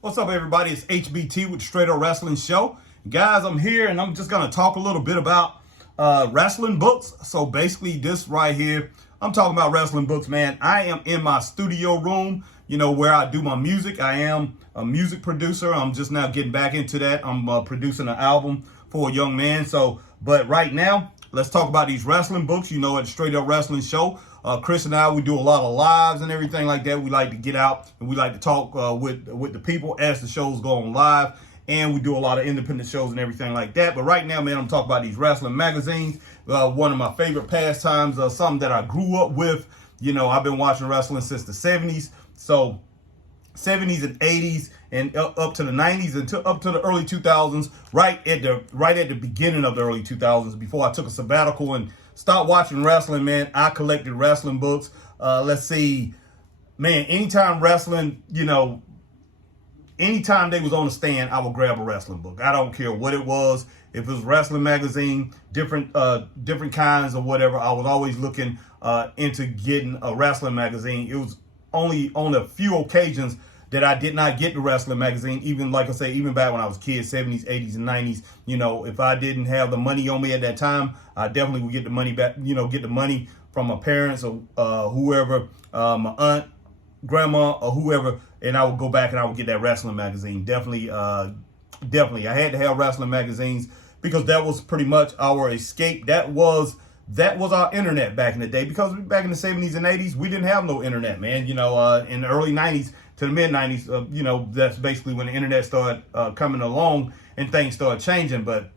What's up, everybody? It's HBT with the Straight Up Wrestling Show. Guys, I'm here and I'm just going to talk a little bit about wrestling books. So basically this right here, I'm talking about wrestling books, man. I am in my studio room, where I do my music. I am a music producer. I'm just now getting back into that. I'm producing an album for a young man. But right now, let's talk about these wrestling books, at the Straight Up Wrestling Show. Chris and I, we do a lot of lives and everything like that. We like to get out and we like to talk with the people as the shows go on live. And we do a lot of independent shows and everything like that. But right now, man, I'm talking about these wrestling magazines. One of my favorite pastimes, something that I grew up with. I've been watching wrestling since the 70s. So 70s and 80s and up to the 90s and up to the early 2000s, right at the beginning of the early 2000s, before I took a sabbatical and stopped watching wrestling, man. I collected wrestling books. Let's see, man, anytime wrestling, anytime they was on the stand, I would grab a wrestling book. I don't care what it was. If it was wrestling magazine, different kinds or whatever, I was always looking into getting a wrestling magazine. It was only on a few occasions that I did not get the wrestling magazine, even like I say, even back when I was a kid, 70s, 80s, and 90s. If I didn't have the money on me at that time, I definitely would get the money back, get the money from my parents or whoever, my aunt, grandma, or whoever, and I would go back and I would get that wrestling magazine. Definitely, I had to have wrestling magazines because that was pretty much our escape. That was our internet back in the day, because back in the 70s and 80s, we didn't have no internet, man. In the early 90s to the mid 90s, that's basically when the internet started coming along and things started changing. But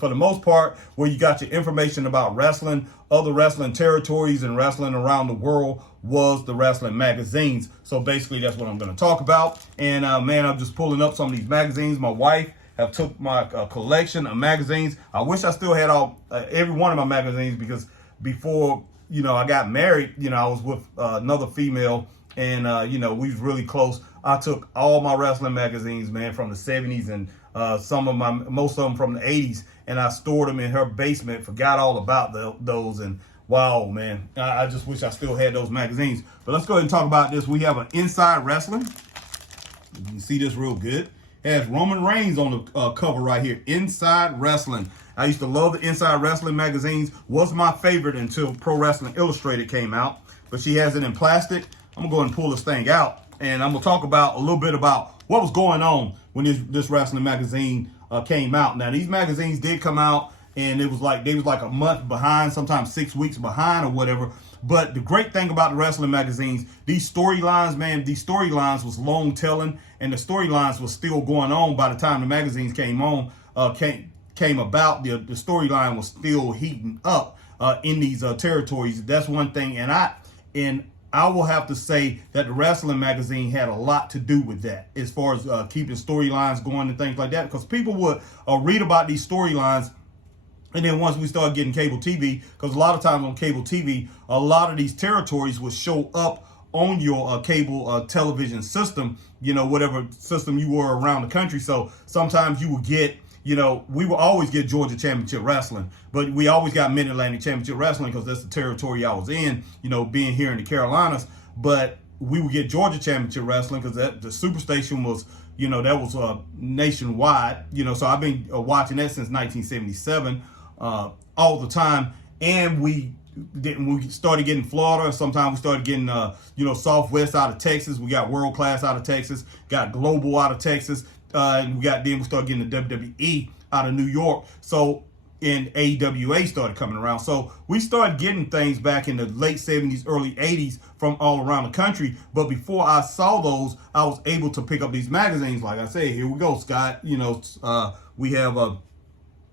for the most part, where you got your information about wrestling, other wrestling territories and wrestling around the world, was the wrestling magazines. So basically that's what I'm going to talk about. And man, I'm just pulling up some of these magazines. My wife have took my collection of magazines. I wish I still had every one of my magazines, because before, I got married, I was with another female, and, we was really close. I took all my wrestling magazines, man, from the 70s and most of them from the 80s, and I stored them in her basement, forgot all about those. And wow, man, I just wish I still had those magazines. But let's go ahead and talk about this. We have an Inside Wrestling. You can see this real good. It has Roman Reigns on the cover right here. Inside Wrestling. I used to love the Inside Wrestling magazines. Was my favorite until Pro Wrestling Illustrated came out. But she has it in plastic. I'm going to go ahead and pull this thing out, and I'm going to talk about a little bit about what was going on when this wrestling magazine came out. Now, these magazines did come out, and they was like a month behind, sometimes 6 weeks behind or whatever. But the great thing about the wrestling magazines, these storylines, man, these storylines was long telling, and the storylines was still going on by the time the magazines came about. The storyline was still heating up in these territories. That's one thing, and I will have to say that the wrestling magazine had a lot to do with that, as far as keeping storylines going and things like that, because people would read about these storylines. And then once we started getting cable TV, because a lot of times on cable TV, a lot of these territories would show up on your cable television system, whatever system you were around the country. So sometimes you would get, we would always get Georgia Championship Wrestling, but we always got Mid-Atlantic Championship Wrestling because that's the territory I was in, being here in the Carolinas. But we would get Georgia Championship Wrestling because the Superstation was, that was nationwide, so I've been watching that since 1977. All the time. And we started getting Florida. Sometimes we started getting Southwest out of Texas. We got World Class out of Texas, got Global out of Texas, and we started getting the WWE out of New York. So and AWA started coming around. So we started getting things back in the late 70s, early 80s from all around the country. But before I saw those, I was able to pick up these magazines. Like I said, here we go, Scott. We have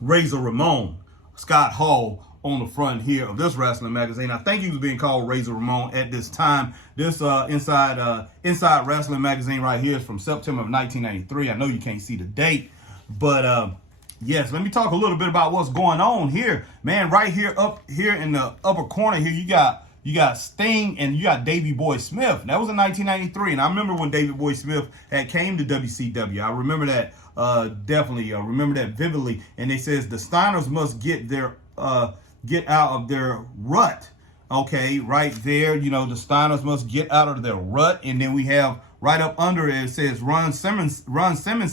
Razor Ramon, Scott Hall, on the front here of this wrestling magazine. I think he was being called Razor Ramon at this time. This Inside Wrestling magazine right here is from September of 1993. I know you can't see the date, but yes, let me talk a little bit about what's going on here, man. Right here, up here in the upper corner here, you got Sting and you got Davey Boy Smith. That was in 1993, and I remember when Davey Boy Smith had came to WCW. I remember that definitely. Remember that vividly. And it says the Steiners must get out of their rut. Okay, right there, the Steiners must get out of their rut. And then we have right up under it says Ron Simmons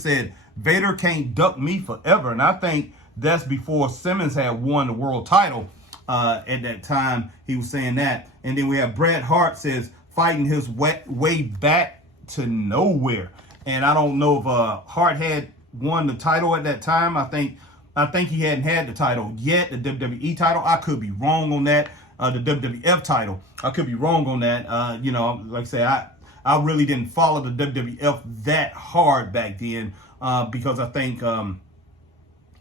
said, Vader can't duck me forever. And I think that's before Simmons had won the world title. At that time, he was saying that. And then we have Bret Hart says, fighting his way back to nowhere. And I don't know if Hart had won the title at that time. I think he hadn't had the title yet, the WWE title. I could be wrong on that. The WWF title, I could be wrong on that. You know, like I say, I really didn't follow the WWF that hard back then because I think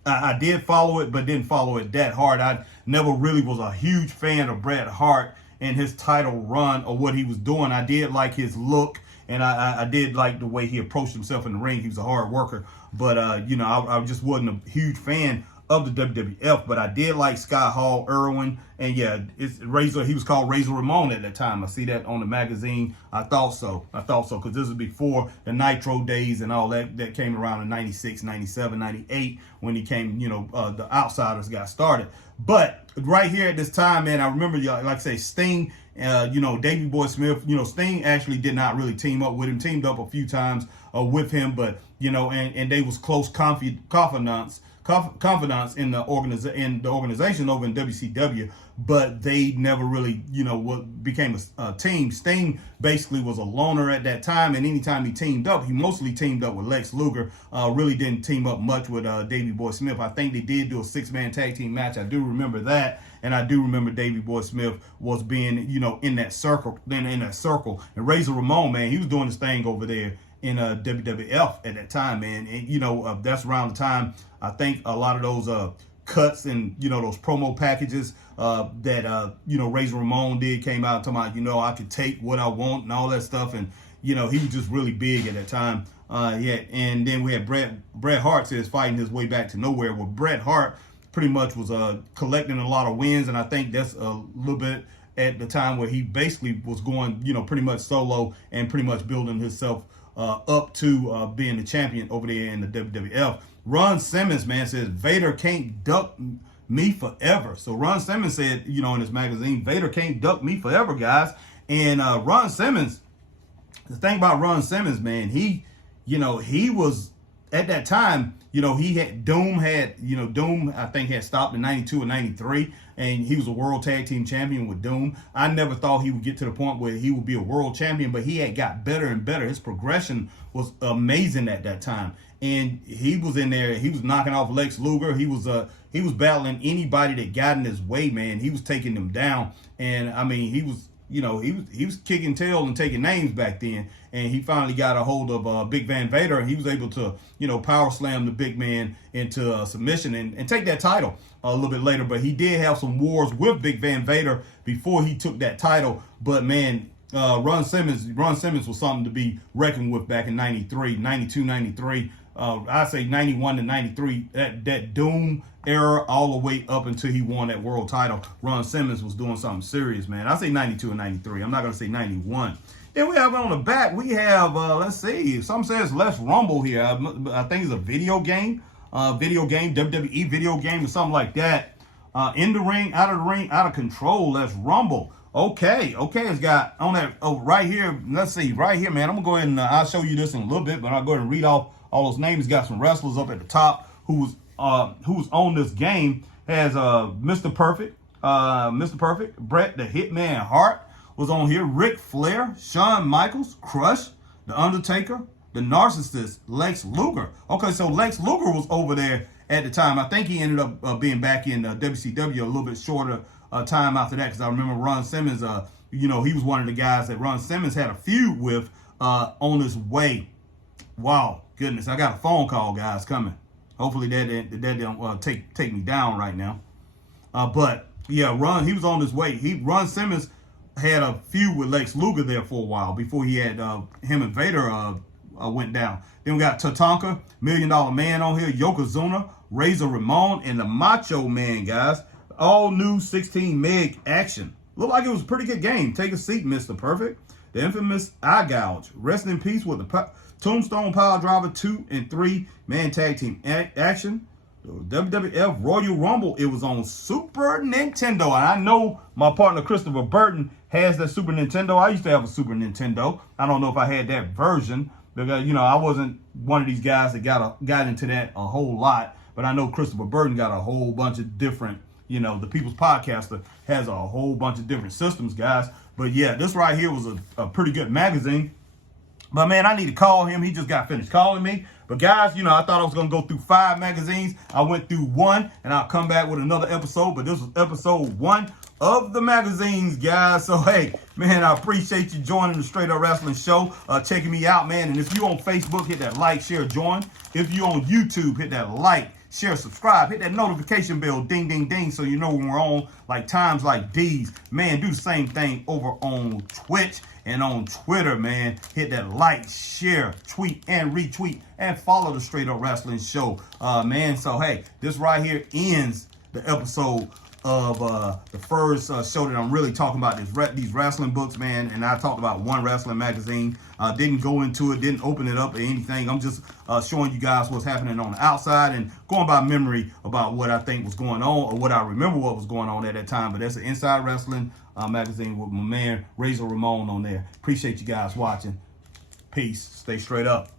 I did follow it, but didn't follow it that hard. I never really was a huge fan of Bret Hart and his title run or what he was doing. I did like his look, and I did like the way he approached himself in the ring. He was a hard worker, but you know, I just wasn't a huge fan of the WWF, but I did like Scott Hall Irwin, and yeah, it's Razor. He was called Razor Ramon at that time. I see that on the magazine. I thought so, because this was before the Nitro days and all that came around in 96, 97, 98 when he came, you know, the Outsiders got started. But right here at this time, man, I remember, like I say, Sting, you know, Davey Boy Smith, you know, Sting actually did not really team up with him, teamed up a few times with him, but, you know, and they was close confidants in the organization over in WCW, but they never really, you know, became a team. Sting basically was a loner at that time, and anytime he teamed up, he mostly teamed up with Lex Luger. Really didn't team up much with Davey Boy Smith. I think they did do a 6-man tag team match. I do remember that, and I do remember Davey Boy Smith was being, you know, in that circle. And Razor Ramon, man, he was doing his thing over there in WWF at that time, man. And, you know, that's around the time I think a lot of those cuts and, you know, those promo packages that, you know, Razor Ramon came out talking about, you know, I could take what I want and all that stuff. And, you know, he was just really big at that time. Yeah. And then we had Bret Hart says fighting his way back to nowhere. Well, Bret Hart pretty much was collecting a lot of wins. And I think that's a little bit at the time where he basically was going, you know, pretty much solo and pretty much building himself up to being the champion over there in the WWF. Ron Simmons, man, says Vader can't duck me forever. So Ron Simmons said, you know, in his magazine, Vader can't duck me forever, guys. And Ron Simmons, the thing about Ron Simmons, man, he was at that time, you know, Doom, I think had stopped in 92 or 93, and he was a world tag team champion with Doom. I never thought he would get to the point where he would be a world champion, but he had got better and better. His progression was amazing at that time. And he was in there, he was knocking off Lex Luger. He was battling anybody that got in his way, man. He was taking them down. And I mean, he was kicking tail and taking names back then. And he finally got a hold of Big Van Vader, and he was able to, you know, power slam the big man into submission and take that title a little bit later. But he did have some wars with Big Van Vader before he took that title. But man, Ron Simmons was something to be reckoned with back in 93, 92, 93. I say 91 to 93, that Doom era all the way up until he won that world title. Ron Simmons was doing something serious, man. I say 92 and 93. I'm not going to say 91. Then we have on the back, we have, let's see, some says Let's Rumble here. I think it's a video game, WWE video game or something like that. In the ring, out of control, Let's Rumble. Okay, it's got on that, right here, let's see, right here, man. I'm going to go ahead and I'll show you this in a little bit, but I'll go ahead and read off all those names. Got some wrestlers up at the top who's on this game. Has Mr. Perfect, Bret the Hitman Hart was on here. Ric Flair, Shawn Michaels, Crush, The Undertaker, the Narcissist, Lex Luger. Okay, so Lex Luger was over there at the time. I think he ended up being back in WCW a little bit shorter time after that, because I remember Ron Simmons, you know, he was one of the guys that Ron Simmons had a feud with on his way. Wow, goodness, I got a phone call, guys, coming. Hopefully that don't take me down right now. But yeah, he was on his way. Ron Simmons had a feud with Lex Luger there for a while before he had him and Vader went down. Then we got Tatanka, $1 Million Man on here, Yokozuna, Razor Ramon, and the Macho Man, guys. All new 16 meg action. Looked like it was a pretty good game. Take a seat, Mr. Perfect. The infamous Eye Gouge. Rest in peace with the Tombstone Power Driver 2 and 3 man tag team action. WWF Royal Rumble. It was on Super Nintendo. And I know my partner Christopher Burton has that Super Nintendo. I used to have a Super Nintendo. I don't know if I had that version because, you know, I wasn't one of these guys that got into that a whole lot. But I know Christopher Burton got a whole bunch of different, you know, the People's Podcaster has a whole bunch of different systems, guys. But yeah, this right here was a pretty good magazine. But man, I need to call him. He just got finished calling me. But guys, you know, I thought I was going to go through 5 magazines. I went through 1, and I'll come back with another episode. But this was episode 1 of the magazines, guys. So, hey, man, I appreciate you joining the Straight Up Wrestling Show, checking me out, man. And if you on Facebook, hit that like, share, join. If you on YouTube, hit that like, share, subscribe, hit that notification bell, ding, ding, ding, so you know when we're on like times like these. Man, do the same thing over on Twitch and on Twitter, man. Hit that like, share, tweet, and retweet, and follow the Straight Up Wrestling Show, man. So, hey, this right here ends the episode of the first show that I'm really talking about these wrestling books, man. And I talked about 1 wrestling magazine. Didn't go into it, didn't open it up or anything. I'm just showing you guys what's happening on the outside and going by memory about what I think was going on or what I remember what was going on at that time. But that's an Inside Wrestling magazine with my man Ramon on there. Appreciate you guys watching. Peace. Stay straight up.